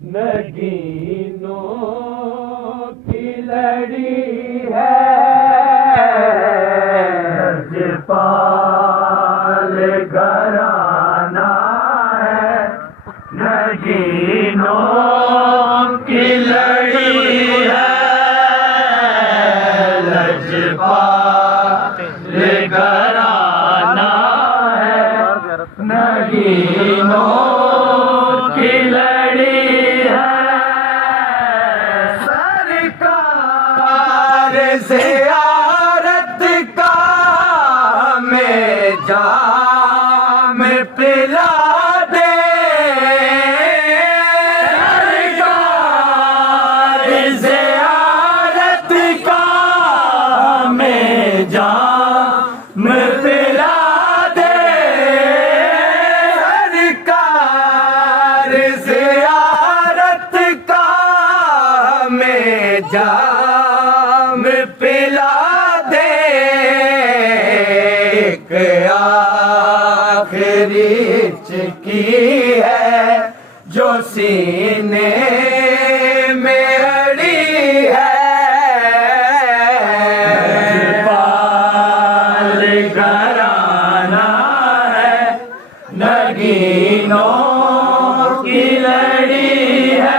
نگینوں کی لڑی ہے لجپال گھرانہ ہے نگینوں کی لڑی ہے لجپال گھرانہ ہے نگینوں کی لڑی زیارت کا میں جام پلا دے سرکار زیارت کا میں جام پلا دے سرکار زیارت کا میں جام پلا دے ایک آخری چکی ہے جو سینے میں اڑی ہے لجپال گھرانہ ہے نگینوں کی لڑی ہے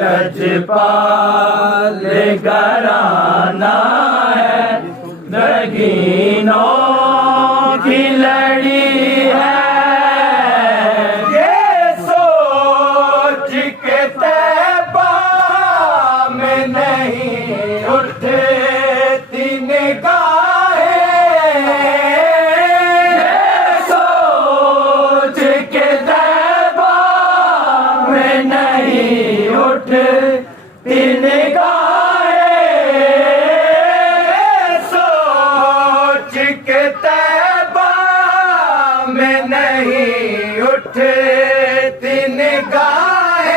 لجپال گھرانہ ہے نگینوں کی لڑی ہے یہ سوچ کے طیبہ میں نہیں اٹھتی نگاہیں یہ سوچ کے طیبہ میں نہیں اٹھتی نگاہیں سوچ کے طیبہ میں نہیں اٹھتی نگاہیں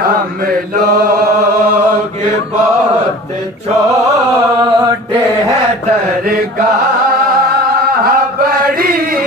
ہم لوگ بہت چھوٹے ہیں درگاہ بڑی